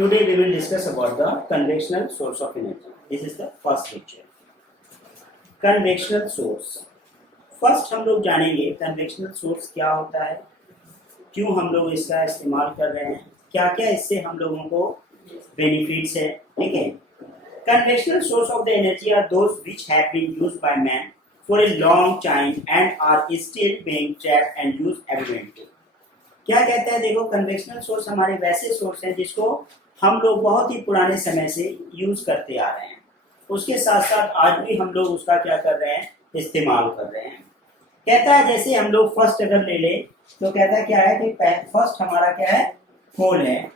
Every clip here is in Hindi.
Today we will discuss about the conventional source of energy. This is the first lecture. Conventional source. First हम लोग जानेंगे कन्वेक्शनल सोर्स क्या होता है, क्यों हम लोग इसका इस्तेमाल कर रहे हैं, क्या क्या इससे हम लोगों को बेनिफिट्स है. ठीक है. Conventional source of the energy are those which have been used by man for a long time and are still being trapped and used abundantly. क्या कहता है, देखो कन्वेक्शनल सोर्स हमारे वैसे सोर्स हैं जिसको हम लोग बहुत ही पुराने समय से यूज करते आ रहे हैं, उसके साथ साथ आज भी हम लोग उसका क्या कर रहे हैं, इस्तेमाल कर रहे हैं. कहता है जैसे हम लोग फर्स्ट अगर ले ले तो कहता है क्या है कि फर्स्ट हमारा क्या है, कोल है.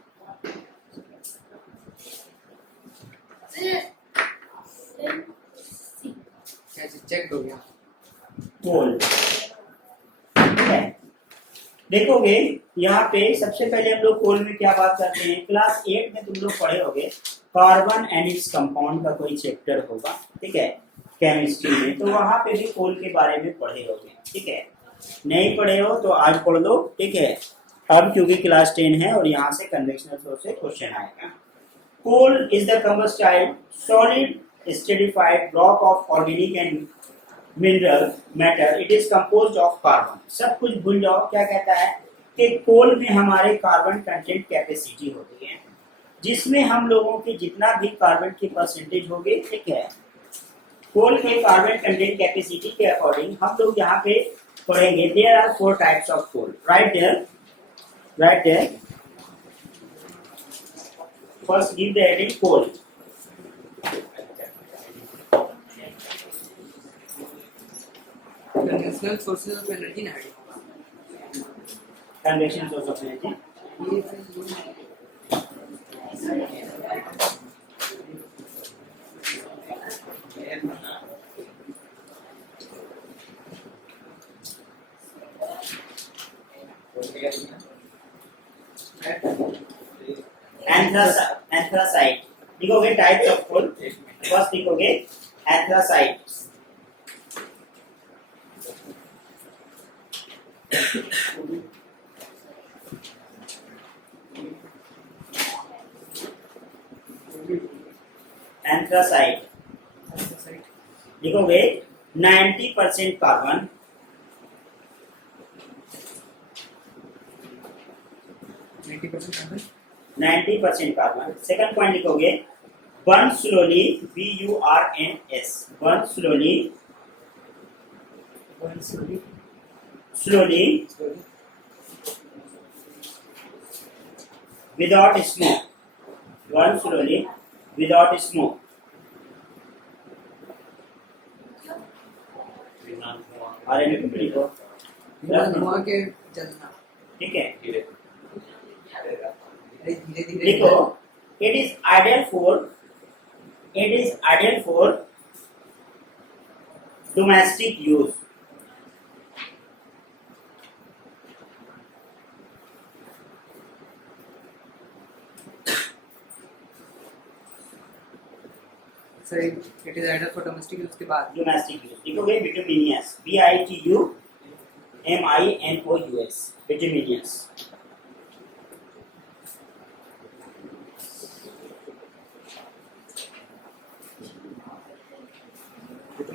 चेक हो गया कोल. ठीक है. देखोगे यहाँ पे सबसे पहले हम लोग कोल में क्या बात करते हैं, क्लास 8 में तुम लोग पढ़े होगे कार्बन एंड इट्स कंपाउंड का कोई चैप्टर होगा. ठीक है, केमिस्ट्री में, तो वहां पे भी कोल के बारे में पढ़े होगे. ठीक है, नहीं पढ़े हो तो आज पढ़ लो. ठीक है, अब क्योंकि क्लास 10 है और यहाँ से कन्वेक्शनल सोर्स से क्वेश्चन आएगा. Coal is the combustible solid stratified block of organic and mineral matter. It is composed of carbon. सब कुछ भूल जाओ. क्या कहता है कि कोल में हमारे कार्बन कंटेंट कैपेसिटी होती है, जिसमें हम लोगों के जितना भी कार्बन की परसेंटेज होगी. ठीक है, कोल के कार्बन कंटेंट कैपेसिटी के अकॉर्डिंग हम लोग यहाँ पे पढ़ेंगे. There are 4 types of coal. Write there first give the heading coal. Conventional sources of energy ना convection source of energy. Anthracite. लिखोगे टाइप्स ऑफ कोल. फर्स्ट लिखोगे एंथ्रासाइट. एंथ्रासाइट लिखोगे 90% कार्बन, 90% कार्बन. सेकंड पॉइंट लिखोगे burn slowly, BURNS, burn slowly without smoke. Burn slowly without smoke. अरे लिखो. धुआं के जलना. ठीक है, धीरे लिखो it is ideal for domestic use. Sir it is ideal for domestic use के बाद डोमेस्टिक यूज लिखोगे बिटुमिनियस, BITUMINOUS, बिटुमिनियस.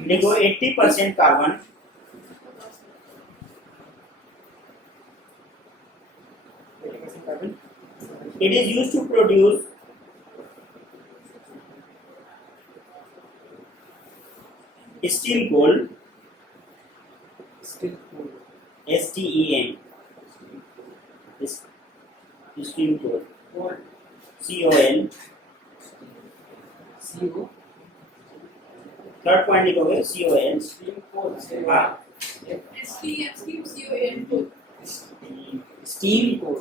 लिखो 80% carbon, 80% carbon. It is used to produce steam coal, still STEM, steam coal, COL. CO third point लिखोगे COL. हाँ, स्टीम कोल.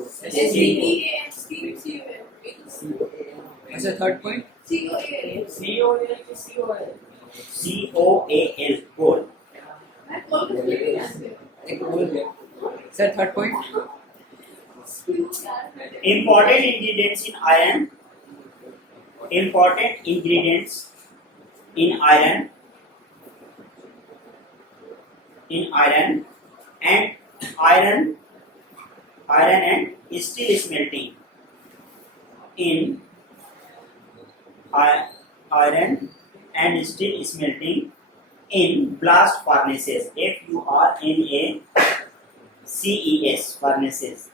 अच्छा थर्ड पॉइंट COAL कोल. एक कोल है sir. Third point Important ingredients in iron. Important ingredients in iron. And iron and steel smelting in iron and steel smelting in blast furnaces. FURNACES furnaces.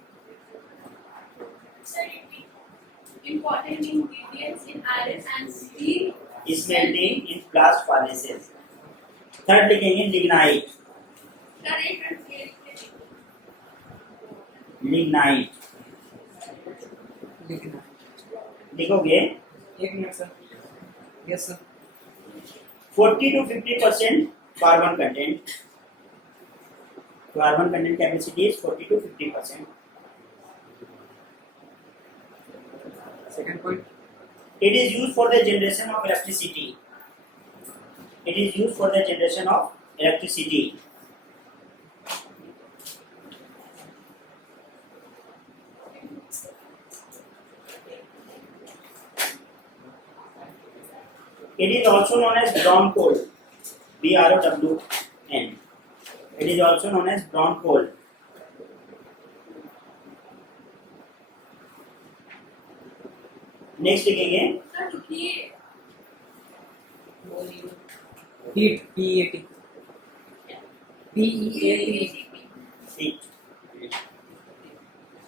Important ingredients in iron and steel Smelting in blast furnaces. Third लिखेंगे लिग्नाइट. लिग्नाइट लिखना. लिखोगे. एक minute sir. Yes sir. 40 to 50% carbon content. Carbon content capacity is 40 to 50%. Second point. It is used for the generation of electricity. It is used for the generation of electricity. It is also known as brown coal. BROWN. It is also known as brown coal. Next लिखेंगे heat. PEAT. heat.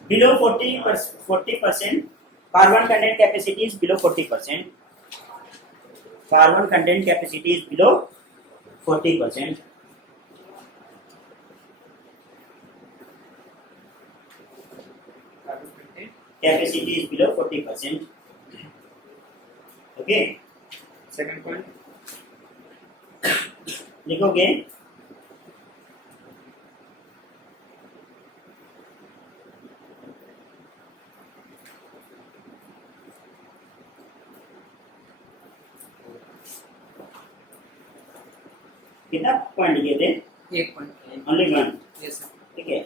Below 40% carbon content capacity is below 40%. Carbon content capacity is below 40%. Capacity is below 40%. Okay. Second point. लिखोगे. कितना पॉइंट लिखे थे? एक point. Only one. Yes sir. ठीक है.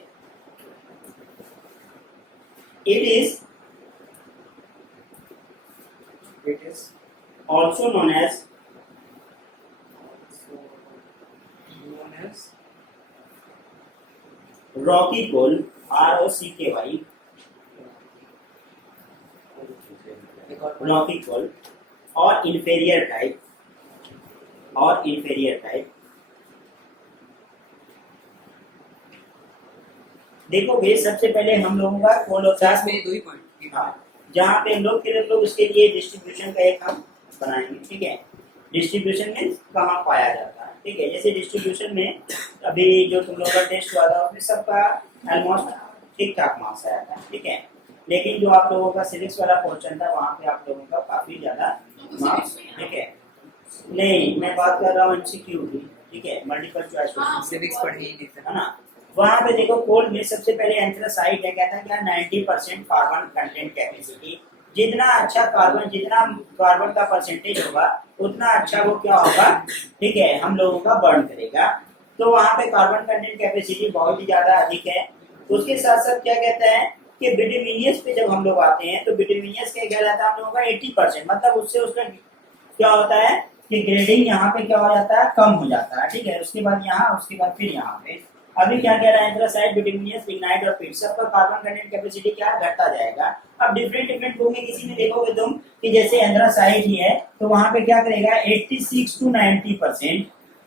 It is it is also known as known as rocky coal. ROCKY. एक और Rocky coal और inferior type. और inferior type. देखोगे सबसे पहले हम लोगों का कोल होता क्लास है. में दो ही पॉइंट. हाँ, जहाँ पे हम लोग फिर हम लोग उसके लिए डिस्ट्रीब्यूशन का एक हम बनाएंगे. ठीक है. डिस्ट्रीब्यूशन में कहाँ पाया जाता है. ठीक है. जैसे डिस्ट्रीब्यूशन में अभी जो तुम लोग का टेस्ट हुआ था उसमें सबका ऑलमोस्ट ठीक ठाक मार्क्स आया था. ठीक है. लेकिन जो आप लोगों का सिविक्स वाला पोर्शन था वहाँ पे आप लोगों का काफी ज्यादा मार्क्स. ठीक है. नहीं, मैं बात कर रहा हूँ एमसीक्यू की. ठीक है. Multiple choice question. सिविक्स पढ़ ही नहीं है था. ना. वहाँ पे देखो कोल में सबसे पहले एंथ्रासाइट है. कहता है क्या 90% कार्बन कंटेंट कैपेसिटी. जितना अच्छा कार्बन, जितना कार्बन का परसेंटेज होगा उतना अच्छा वो क्या होगा. ठीक है. हम लोगों का बर्न करेगा. तो वहाँ पे कार्बन कंटेंट कैपेसिटी बहुत ही ज्यादा अधिक है. उसके साथ साथ क्या कहता है कि बिटुमिनियस पे जब हम लोग आते हैं तो बिटुमिनियस क्या कहलाता है हम लोगों का 80%. मतलब उससे उसका क्या होता है कि ग्रेडिंग यहाँ पे क्या हो जाता है, कम हो जाता है. ठीक है. उसके बाद यहाँ, उसके बाद फिर यहाँ पे अभी क्या कह रहा है एंथ्रासाइट, बिटुमिनियस, लिग्नाइट और पिट सबका कार्बन कंटेंट कैपेसिटी क्या घटता जाएगा. अब डिफरेंट डिफरेंट होंगे. किसी में देखोगे तुम कि जैसे एंथ्रासाइट ही है तो वहां पे क्या करेगा 86 to 90%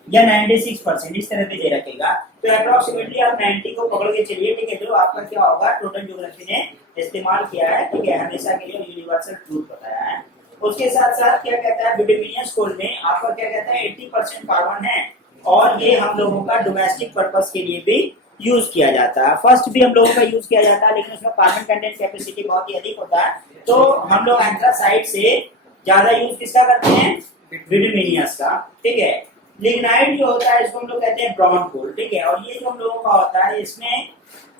या 96% इस तरह पे दे रखेगा. तो अप्रोक्सीमेटली आप 90 को पकड़ के चलिए. ठीक है. जो आपका क्या होगा टोटल ज्योग्राफी ने इस्तेमाल किया है. ठीक है. हमेशा के लिए यूनिवर्सल ट्रूथ बताया है. उसके साथ साथ क्या कहता है बिटुमिनियस कोल में आपका क्या कहता है 80% कार्बन है और ये हम लोगों का डोमेस्टिक पर्पस के लिए भी यूज किया जाता है. फर्स्ट भी हम लोगों का यूज किया जाता है लेकिन उसमें कार्बन कंटेंट कैपेसिटी बहुत ही अधिक होता है. तो हम लोग एंथ्रासाइट से ज्यादा यूज किसका करते हैं, बिटुमिनियस का. ठीक है. लिग्नाइट जो होता है इसको हम लोग कहते हैं ब्राउन कोल. ठीक है. और ये जो हम लोगों का होता है इसमें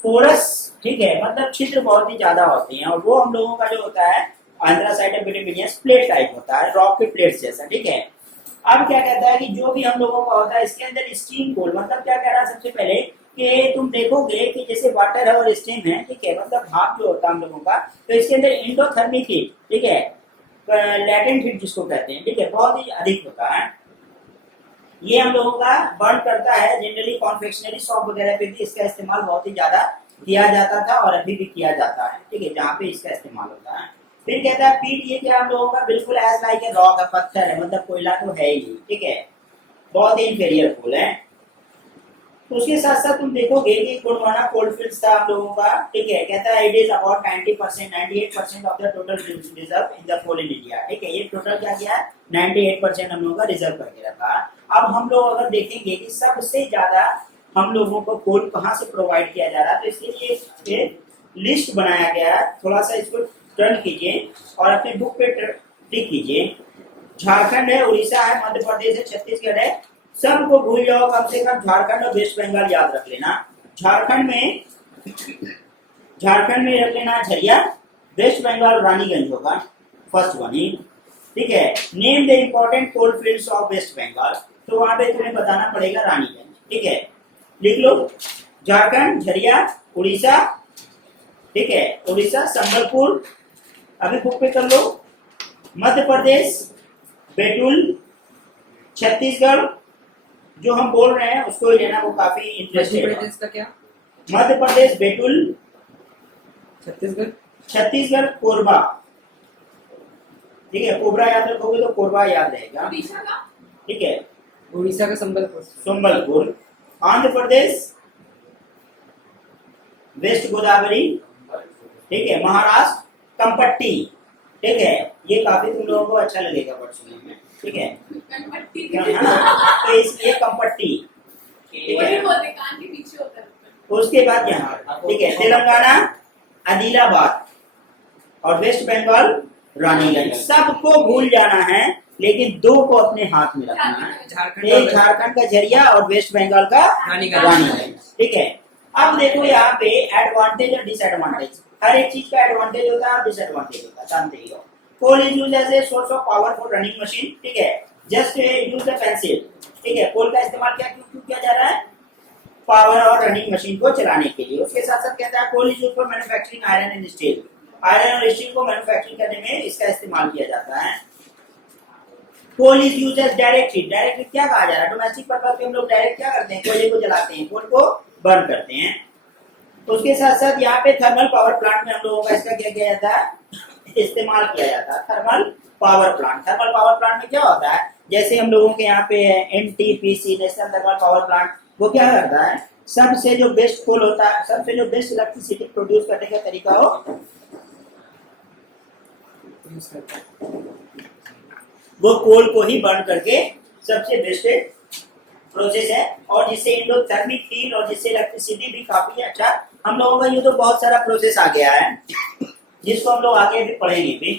पोरस, ठीक है, मतलब छिद्र बहुत ही ज्यादा होते हैं और वो हम लोगों का जो होता है एंथ्रासाइट और बिटुमिनियस प्लेट टाइप होता है, रॉक के प्लेट्स जैसा. ठीक है. अब क्या कहता है कि जो भी हम लोगों का होता है इसके अंदर स्टीम कोल, मतलब क्या कह रहा है सबसे पहले कि तुम देखोगे कि जैसे वाटर है और स्टीम है. ठीक है. मतलब भाप जो होता है हम लोगों का, तो इसके अंदर एंडोथर्मिक हीट, ठीक है, लैटेंट हीट जिसको कहते हैं, ठीक है, बहुत ही अधिक होता है. ये हम लोगों का बर्न करता है. जनरली कॉन्फेक्शनरी शॉप वगैरह पे भी इसका इस्तेमाल बहुत ही ज्यादा किया जाता था और अभी भी किया जाता है. ठीक है. जहाँ पे इसका इस्तेमाल होता है. फिर कहता है पीट, ये क्या हम लोगों का बिल्कुल एज लाइक ए रॉक है, पत्थर है, मतलब कोयला तो है ही नहीं, ठीक है, बहुत ही इंफीरियर कोल है। तो उसके साथ साथ तुम देखोगे कि गोंडवाना कोलफील्ड्स था हम लोगों का, ठीक है, कहता है it is about 90%, 98% of the total reserve in the coal in India, ठीक है, ये टोटल क्या किया है 98% हम लोगों का रिजर्व करके रखा। अब हम लोग अगर देखेंगे कि सबसे ज्यादा हम लोगों को कोल कहाँ से प्रोवाइड किया जा रहा है, तो इसके लिए एक लिस्ट बनाया गया है, थोड़ा सा इसको टर्न कीजिए और अपनी बुक पे टिक कीजिए। झारखंड है, उड़ीसा है, मध्य प्रदेश है, छत्तीसगढ़ है, सबको भूल जाओ, कम से कम झारखंड और वेस्ट बंगाल याद रख लेना। झारखंड में रख लेना झरिया, वेस्ट बंगाल रानीगंज होगा फर्स्ट वन ही, ठीक है। Name the important coal fields of west Bengal, तो वहां पे तुम्हें बताना पड़ेगा रानीगंज, ठीक है, लिख लो झारखंड, झरिया, उड़ीसा, ठीक है, उड़ीसा संबलपुर, अभी बुक पे कर लो, मध्य प्रदेश बैतूल, छत्तीसगढ़, जो हम बोल रहे हैं उसको ही लेना, वो काफी मध्य इंटरेस्टेड है। प्रदेश का क्या? मध्य प्रदेश बैतूल, छत्तीसगढ़ कोरबा, ठीक है, कोबरा याद रखोगे तो कोरबा याद रहेगा, उड़ीसा का ठीक है, उड़ीसा का संबलपुर, आंध्र प्रदेश वेस्ट गोदावरी, ठीक है, महाराष्ट्र कंपट्टी, ठीक है, ये काफी तुम लोगों को अच्छा लगेगा वर्ड सुनने में, ठीक है, कनपट्टी है ना, तो इसलिए कंपट्टी, ठीक वही है। बोलते कान के पीछे होता है। उसके बाद यहाँ, ठीक है, तेलंगाना आदिलाबाद और वेस्ट बंगाल रानीगंज, सबको भूल जाना है, लेकिन दो को अपने हाथ में रखना है, एक झारखंड का झरिया और वेस्ट बंगाल का रानीगंज, ठीक है। अब देखो यहाँ पे एडवांटेज और डिसएडवांटेज, हर एक चीज का एडवांटेज होता है और डिसएडवांटेज होता है, जानते ही हो। Coal is used as a source of power for running machine, ठीक है, जस्ट यूज द पेंसिल, ठीक है, कोल का इस्तेमाल क्यों किया जा रहा है, पावर और रनिंग मशीन को चलाने के लिए। उसके साथ साथ कहता है coal is used for manufacturing iron and steel, iron और स्टील को मैन्युफैक्चरिंग करने में इसका इस्तेमाल किया जाता है। Coal is used as direct heat, direct heat क्या कहा जा रहा है, डोमेस्टिक पर्पस पे हम लोग डायरेक्ट क्या करते हैं, कोयले को जलाते हैं, कोल को बर्न करते हैं। उसके साथ साथ यहाँ पे थर्मल पावर प्लांट में हम लोगों का इसका क्या किया जाता है, इस्तेमाल किया जाता है, thermal power plant. Thermal power plant में क्या होता है, जैसे हम लोगों के यहाँ पे NTPC national thermal power plant, वो क्या करता है, सबसे जो बेस्ट कोल होता है, सबसे जो बेस्ट इलेक्ट्रिसिटी प्रोड्यूस करने का तरीका हो, वो कोल को ही बर्न करके सबसे बेस्ट प्रोसेस है, और जिससे इन लोग थर्मिक हीट और जिससे इलेक्ट्रिसिटी भी काफी अच्छा, हम लोगों का ये तो बहुत सारा प्रोसेस आ गया है जिसको हम लोग आगे भी पढ़ेंगे भी,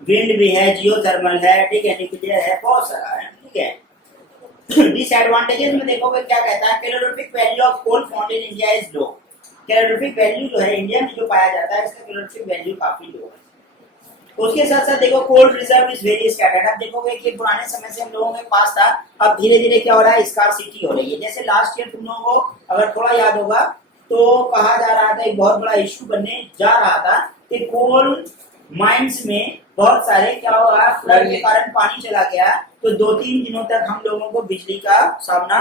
विंड भी है, जियोथर्मल है, ठीक है, न्यूक्लियर है, बहुत सारा है, ठीक है। डिसएडवांटेजेस में देखोगे क्या कहता है, calorific value of coal found in India is low, calorific value जो है इंडिया में जो पाया जाता है इसका कैलोरीफिक वैल्यू काफी लो है। उसके साथ साथ देखो coal reserve is very scattered, अब देखोगे कि पुराने समय से हम लोगों के पास था, अब धीरे धीरे क्या हो रहा है, स्कार्सिटी हो रही है। जैसे लास्ट ईयर तुम लोगों को अगर थोड़ा याद होगा तो कहा जा रहा था, एक बहुत बड़ा इश्यू बनने जा रहा था कि कोल माइंस में बहुत सारे क्या हो रहा है, फ्लड के कारण पानी चला गया, तो 2-3 दिनों तक हम लोगों को बिजली का सामना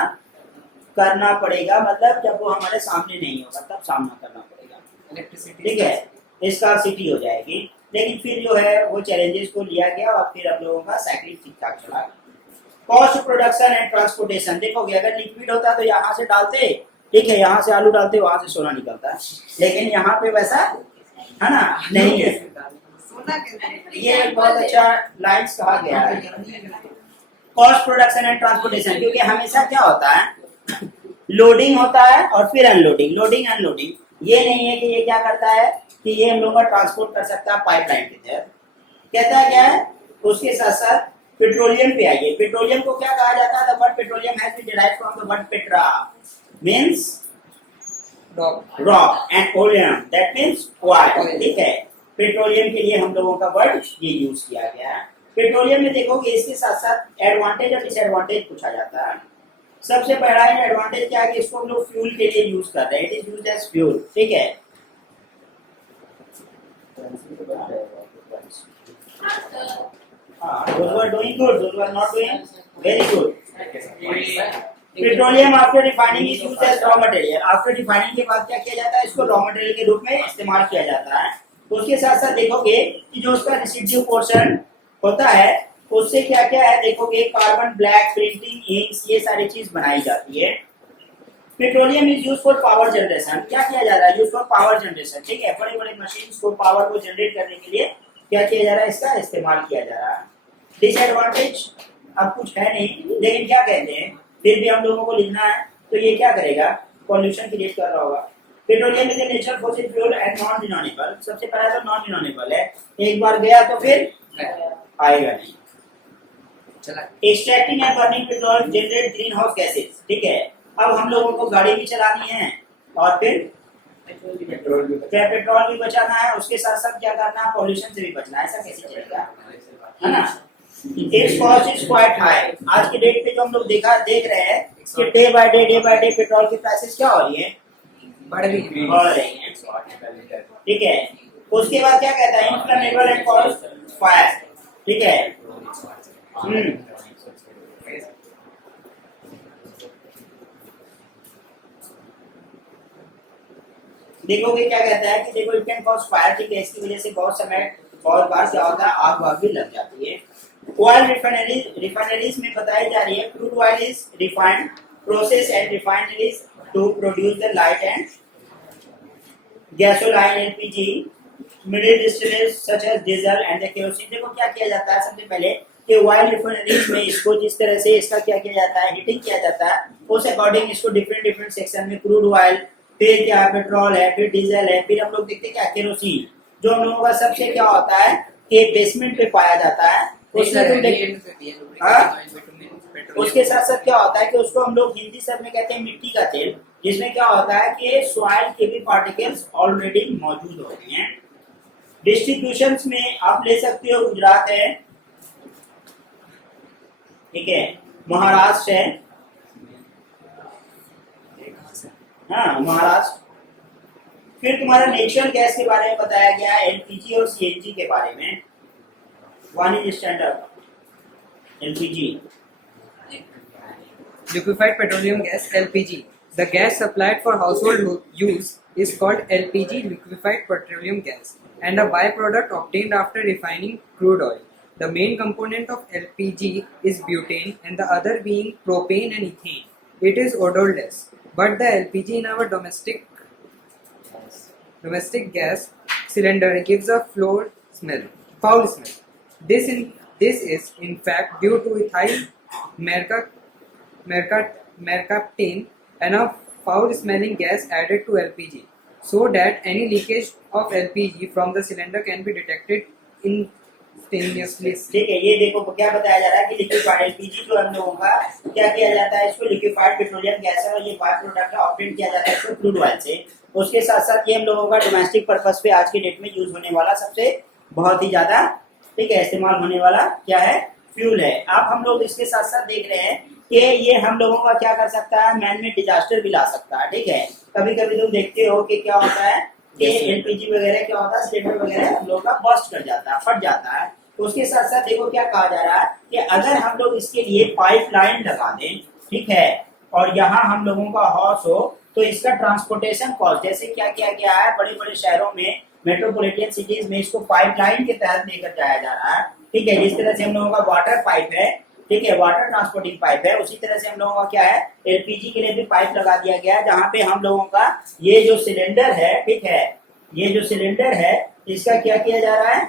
करना पड़ेगा, मतलब जब वो हमारे सामने नहीं होगा तब सामना करना पड़ेगा, इलेक्ट्रिसिटी, ठीक है, स्कार्सिटी हो जाएगी। लेकिन फिर जो है वो चैलेंजेस को लिया गया और फिर हम लोगों का साइकिल ठीक ठाक चला। कॉस्ट प्रोडक्शन एंड ट्रांसपोर्टेशन, देखोगे अगर लिक्विड होता तो यहाँ से डालते, ठीक है, यहाँ से आलू डालते, वहां से सोना निकलता, लेकिन यहाँ पे वैसा है ना, नहीं है। ये बहुत अच्छा लाइन्स कहा गया है, कॉस्ट प्रोडक्शन एंड ट्रांसपोर्टेशन, क्योंकि हमेशा क्या होता है, लोडिंग होता है और फिर अनलोडिंग, लोडिंग अनलोडिंग, ये नहीं है कि ये क्या करता है कि ये हम लोग का ट्रांसपोर्ट कर सकता है पाइपलाइन के तहत, कहता है क्या है। उसके साथ साथ पेट्रोलियम पे आइए, पेट्रोलियम को क्या कहा जाता है, the word petroleum has been derived from the word petra means rock and oleum that means oil, ठीक है, पेट्रोलियम के लिए हम लोगों का वर्ड ये यूज किया गया है। पेट्रोलियम में देखोगे इसके साथ साथ एडवांटेज और डिसएडवांटेज पूछा जाता है। सबसे पहला एडवांटेज क्या है कि इसको हम लोग फ्यूल के लिए यूज कर रहे हैं, it is used as fuel, ठीक है। Those who are doing good, those who are not doing very good. Petroleum after refining is used as raw material, after refining के बाद क्या किया जाता है, इसको रॉ मटेरियल के रूप में इस्तेमाल किया जाता है। उसके साथ साथ देखोगे कि जो उसका रेसिड्यू पोर्शन होता है उससे क्या क्या है, देखोगे कार्बन ब्लैक, प्रिंटिंग इंक्स, ये सारी चीज बनाई जाती है। Petroleum is use for power generation, क्या किया जा रहा है, यूज फॉर पावर जनरेशन, ठीक है, बड़े बड़े मशीन को पावर को जनरेट करने के लिए क्या किया जा रहा है, इसका इस्तेमाल किया जा रहा है। डिसएडवांटेज अब कुछ है नहीं, लेकिन क्या कहते हैं फिर भी हम लोगों को लिखना है, तो ये क्या करेगा, पॉल्यूशन क्रिएट कर रहा होगा। Petroleum is a natural fossil fuel and non renewable, सबसे पहला तो नॉन रिन्यूएबल है, एक बार गया तो फिर आएगा नहीं। चला extracting and burning petrol generate green house gases, ठीक है। अब हम लोगों को गाड़ी भी चलानी है और फिर पेट्रोल भी बचाना है, उसके साथ साथ क्या करना है, पॉल्यूशन से भी बचना है, ऐसा कैसे चलेगा, है ना। It's cost is quite high, आज के डेट पे जो हम लोग देख रहे हैं कि डे बाय डे पेट्रोल की प्राइसेस क्या हो रही है, बढ़ रही हैं, ठीक है। उसके बाद क्या कहता है, इन्फ्लेमेबल एंड कॉज फायर, ठीक है। देखोगे क्या कहता है कि देखो इट कैन कॉज फायर, ठीक है, इसकी वजह से बहुत बार क्या होता है, आग वाग भी लग जाती है। ऑयल रिफाइनरीज में बताई जा रही है, crude oil is refined process and refineries to produce the light and gasoline, LPG, middle distillates such as diesel and the kerosene. देखो क्या किया जाता है, सबसे पहले कि ऑयल रिफाइनरीज में इसको जिस तरह से इसका क्या किया जाता है, हीटिंग किया जाता है, उस अकॉर्डिंग इसको डिफरेंट सेक्शन में क्रूड ऑयल, फिर क्या पेट्रोल है, फिर डीजल है, फिर हम लोग देखते हैं क्या केरोसिन, जो हम लोगों का सबसे क्या होता है कि बेसमेंट पे पाया जाता है, उसमें तुम उसके साथ साथ क्या होता है कि उसको हम लोग हिंदी शब्द में कहते हैं मिट्टी का तेल, जिसमें क्या होता है कि सॉइल के भी पार्टिकल्स ऑलरेडी मौजूद होते हैं। डिस्ट्रीब्यूशन में आप ले सकते हो, गुजरात है, ठीक है, महाराष्ट्र है, हाँ महाराष्ट्र। फिर तुम्हारा नेचुरल गैस के बारे में बताया गया, एलपीजी और सीएनजी के बारे में। One is standard LPG, liquefied petroleum gas LPG. The gas supplied for household use is called LPG, liquefied petroleum gas, and a byproduct obtained after refining crude oil. The main component of LPG is butane and the other being propane and ethane. It is odorless, but the LPG in our domestic gas cylinder gives a foul smell. This is in fact due to ethyl mercaptan and a foul-smelling gas added to LPG, so that any leakage of LPG from the cylinder can be detected instantaneously. ठीक है, ये देखो क्या बताया जा रहा है कि लिक्विफाइड एलपीजी जो हम लोगों का क्या किया जाता है, इसको लिक्विफाइड पेट्रोलियम गैस है और ये बाय प्रोडक्ट है, ऑब्टेन किया जाता है इसको क्रूड ऑयल से। उसके साथ साथ ये हम लोगों का डोमेस्टिक पर्पस पे आज के डेट में यूज होने वाला सबसे बहुत ही ज्यादा, ठीक है, इस्तेमाल होने वाला क्या है, फ्यूल है। अब हम लोग इसके साथ साथ देख रहे हैं कि ये हम लोगों का क्या कर सकता है, मैन मेड डिजास्टर भी ला सकता है, ठीक है। कभी कभी तुम देखते हो कि क्या होता है कि एलपीजी वगैरह क्या होता है, सिलेंडर वगैरह हम लोग का बस्ट कर जाता है, फट जाता है। उसके साथ साथ देखो क्या कहा जा रहा है कि अगर हम लोग इसके लिए पाइपलाइन लगा दें, ठीक है, और यहाँ हम लोगों का हाउस हो, तो इसका ट्रांसपोर्टेशन कॉस्ट, जैसे क्या किया गया है बड़े बड़े शहरों में, मेट्रोपॉलिटन सिटीज में इसको पाइपलाइन के तहत लेकर जाया जा रहा है, ठीक है। जिस तरह से हम लोगों का वाटर पाइप है, ठीक है, वाटर ट्रांसपोर्टिंग पाइप है, उसी तरह से हम लोगों का क्या है, एलपीजी के लिए भी पाइप लगा दिया गया है, जहाँ पे हम लोगों का ये जो सिलेंडर है, ठीक है, ये जो सिलेंडर है इसका क्या किया जा रहा है,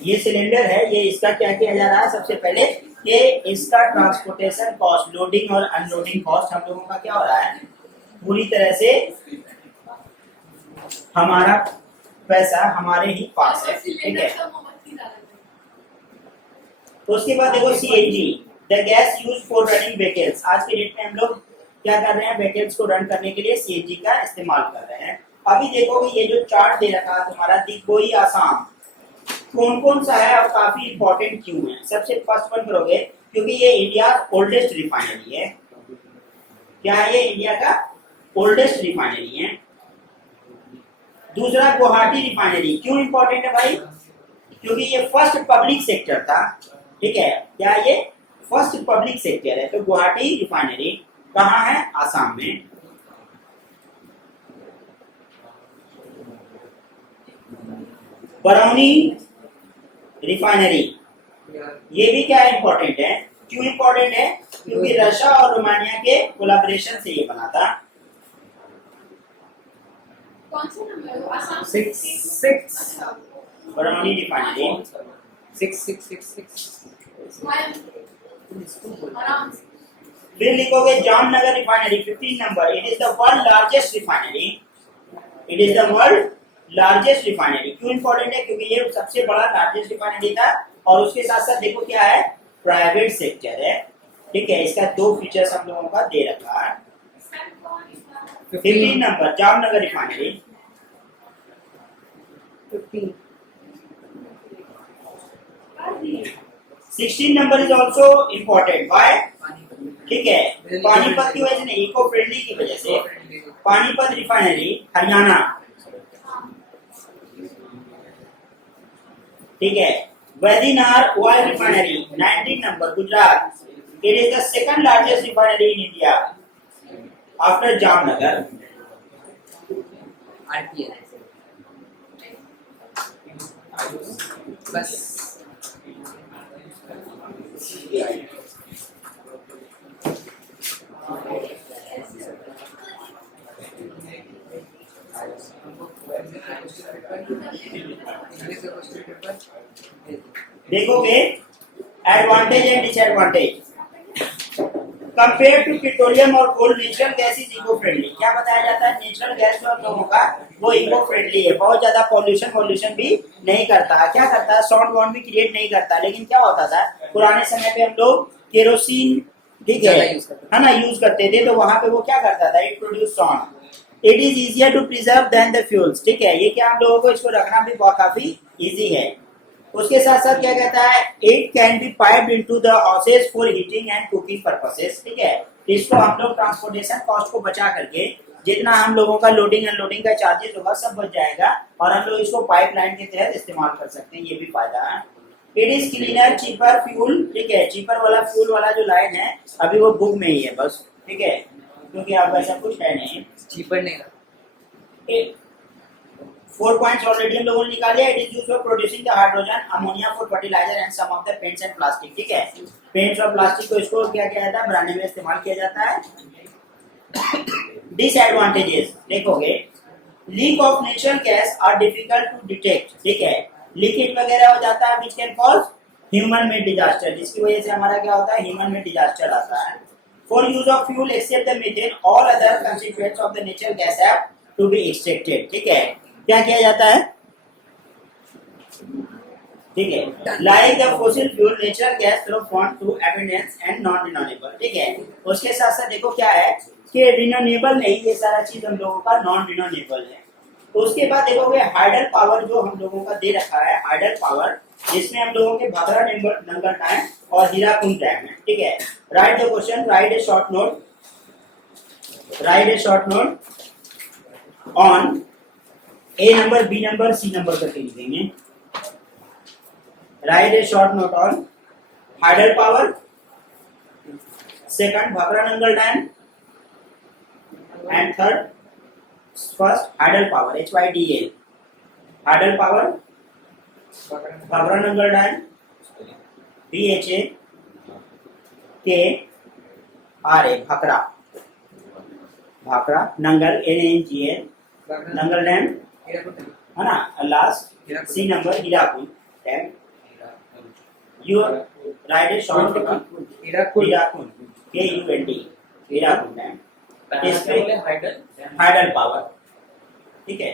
ये सिलेंडर है, ये इसका क्या किया जा रहा है, सबसे पहले ये इसका ट्रांसपोर्टेशन कॉस्ट, लोडिंग और अनलोडिंग कॉस्ट हम लोगों का क्या हो रहा है, पूरी तरह से हमारा पैसा हमारे ही पास है, ठीक है। उसके बाद देखो CNG, the gas use for running vehicles. आज के डेट में हम लोग क्या कर रहे हैं, व्हीकल्स को रन करने के लिए सीएनजी का इस्तेमाल कर रहे हैं। अभी देखोगे ये जो चार्ट दे रखा है तुम्हारा, दिग्बोई आसाम, कौन कौन सा है और काफी इंपॉर्टेंट क्यों है। सबसे फर्स्ट वन करोगे क्योंकि ये इंडिया ओल्डेस्ट रिफाइनरी है, क्या है, ये इंडिया का ओल्डेस्ट रिफाइनरी है। दूसरा गुवाहाटी रिफाइनरी, क्यों इंपॉर्टेंट है भाई, क्योंकि ये फर्स्ट पब्लिक सेक्टर था, ठीक है, क्या ये फर्स्ट पब्लिक सेक्टर है। तो गुवाहाटी रिफाइनरी कहाँ है, आसाम में। बरौनी रिफाइनरी, ये भी क्या इंपॉर्टेंट है? क्यों इंपॉर्टेंट है? क्योंकि रशिया और रोमानिया के कोलैबोरेशन से ये बना था। कौन सा नंबर है? आसाम 6 अच्छा बरौनी रिफाइनरी। 6 आराम से फिर लिखोगे Jamnagar refinery 15 number. It is the world largest refinery. It is the world largest refinery. क्यों इंपॉर्टेंट है? क्योंकि ये सबसे बड़ा लार्जेस्ट रिफाइनरी था और उसके साथ साथ देखो क्या है, प्राइवेट सेक्टर है। ठीक है, इसका दो फीचर्स हम लोगों का दे रखा है। 15 number Jamnagar refinery. 16 number is also important. Why? ठीक है, पानीपत की वजह से नहीं, इको फ्रेंडली की वजह से। पानीपत रिफाइनरी हरियाणा। ठीक है, Vadinar oil refinery 19 number Gujarat. It is the second largest refinery in India after Jamnagar. RPL बस देखोगे advantage and disadvantage. Compare to petroleum और coal, natural gas is eco friendly. क्या बताया जाता है? नेचुरल गैस जो हम लोगों का वो इको फ्रेंडली है, बहुत ज्यादा पॉल्यूशन भी नहीं करता। क्या करता है? साउंड वाउंड भी क्रिएट नहीं करता। लेकिन क्या होता था पुराने समय पे, हम लोग केरोसिन, ठीक है ना, यूज करते थे, तो वहां पे वो क्या करता था? It produce sound. It is easier to preserve than the fuels. ठीक है, ये क्या हम लोगों को इसको रखना भी बहुत काफी इजी है। उसके साथ साथ क्या कहता है? It can be piped into the houses for heating and cooking purposes. ठीक है, इसको हम लोग ट्रांसपोर्टेशन कॉस्ट को बचा करके, जितना हम लोगों का लोडिंग अनलोडिंग का चार्जेस होगा सब बच जाएगा और हम लोग इसको पाइपलाइन के तहत इस्तेमाल कर सकते हैं। ये भी फायदा है। It is cleaner cheaper fuel. ठीक है, चीपर वाला फ्यूल वाला जो लाइन है अभी वो बुक में ही है बस। ठीक है, क्योंकि अब ऐसा कुछ है नहीं। चीपर नहीं। 4 पॉइंट्स ऑलरेडी हम लोगों ने निकाले। It is used for producing the hydrogen ammonia for fertiliser and some of the paints and plastic. ठीक है, पेंट्स और प्लास्टिक को इसको क्या किया जाता है? बनाने में इस्तेमाल किया जाता है। डिसएडवांटेजेस देखोगे, leak of natural gas are difficult to detect. ठीक है, लीकेज वगैरह हो जाता है, which can cause human made disaster, जिसकी वजह से हमारा क्या होता है? ह्यूमन मेड डिजास्टर आता है। For use of fuel except the methane, all other constituents of the natural gas have to be extracted. ठीक है, क्या किया जाता है? ठीक है, like the fossil fuel natural gas through form to evidence and non renewable. ठीक है, उसके साथ साथ देखो क्या है कि रिन्यूएबल नहीं, ये सारा चीज हम लोगों का नॉन रिन्यूएबल है। तो उसके बाद देखोगे हाइडल पावर जो हम लोगों का दे रखा है, हाइडल पावर, जिसमें हम लोगों के भादरा नंगर डैम और हीराकुंड डैम है। ठीक है, write the question, write a short note, write a short note on A number, B number, C number करके लिखेंगे। Write a short note on hydel power, second Bhakra Nangal dam and third first hydel power, HYDL, hydel power, Bhakra Nangal dam, BHA के RA, Bhakra, Bhakra Nangal NNGL, Nangal dam है ना, last C number Hirakud dam. You write a short Hirakud, KUND, Hirakud dam. इसमें हाइडल पावर। ठीक है,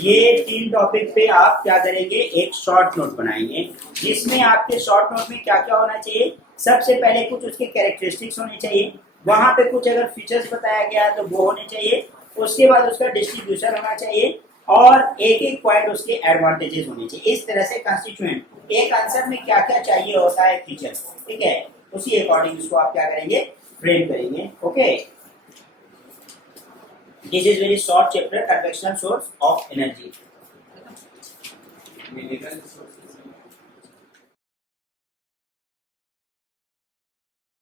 ये 3 टॉपिक पे आप क्या करेंगे? एक शॉर्ट नोट बनाएंगे, जिसमें आपके शॉर्ट नोट में क्या क्या होना चाहिए? सबसे पहले कुछ उसके कैरेक्टरिस्टिक्स होने चाहिए, वहां पे कुछ अगर फीचर्स बताया गया तो वो होने चाहिए। उसके बाद उसका डिस्ट्रीब्यूशन होना चाहिए और एक एक पॉइंट उसके एडवांटेजेस होने चाहिए। इस तरह से कंस्टिट्यूएंट एक आंसर में क्या क्या चाहिए होता है फीचर। ठीक है, उसी अकॉर्डिंग उसको आप क्या करेंगे? फ्रेम करेंगे। Okay, this is very short chapter, convectional source of energy.